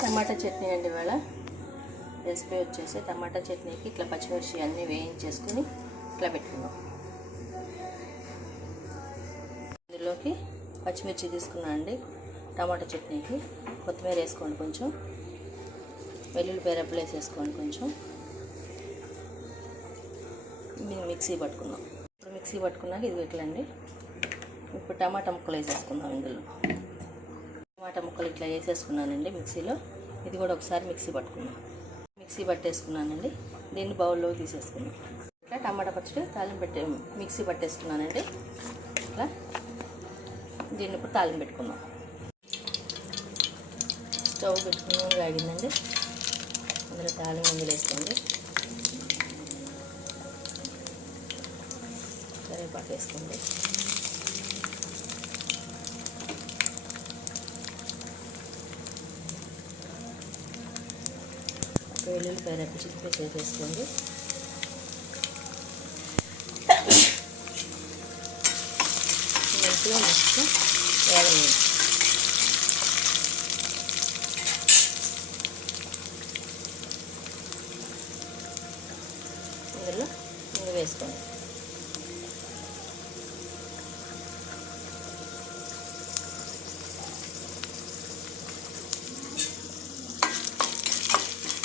టమాటా చట్నీ అండి. ఇవాళ రెసిపీ వచ్చేసి టమాటా చట్నీకి ఇట్లా పచ్చిమిర్చి అన్నీ వేయించేసుకుని ఇట్లా పెట్టుకున్నాం. ఇందులోకి పచ్చిమిర్చి తీసుకున్నాను అండి. టమాటా చట్నీకి కొత్తిమీర వేసుకోండి, కొంచెం వెల్లుల్లిపాయ రెబ్బలు వేసేసుకోండి, కొంచెం మిక్సీ పట్టుకున్నాం. ఇప్పుడు మిక్సీ పట్టుకున్నాక ఇది పెట్టండి. ఇప్పుడు టమాటా ముక్కలు వేసేసుకుందాం. ఇందులో టమాటా ముక్కలు ఇట్లా వేసేసుకున్నానండి మిక్సీలో. ఇది కూడా ఒకసారి మిక్సీ పట్టుకున్నాం. మిక్సీ పట్టేసుకున్నానండి. దీన్ని బౌల్లో తీసేసుకున్నాం. ఇట్లా టమాటా పచ్చడి తాలింపు పెట్టే మిక్సీ పట్టేసుకున్నానండి. ఇట్లా దీన్ని ఇప్పుడు తాలింపు పెట్టుకున్నాం. స్టవ్ పెట్టుకుని నూనె ఆగిందండి. అందులో తాలింపు ముందులు వేసుకోండి. కరివేపాకు వేసుకోండి. వెల్లుల్లిపాయ రెబ్బ చిక్కుపేసి వేసేసుకోండి. మంచిగా మొత్తం వేగలేదు. ఇందులో ఇందులో వేసుకోండి.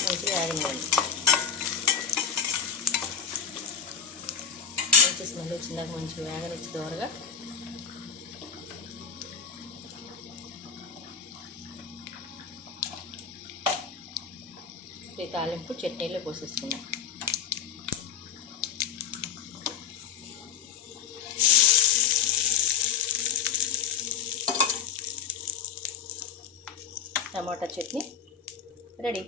మంచిగా వేగనివ్వండి. మంచి స్మెల్ వచ్చిందాక మంచిగా వేగనిచ్చి దూరగా ఈ తాలింపు చట్నీలో పోసేసుకున్నాం. టమాటా చట్నీ రెడీ.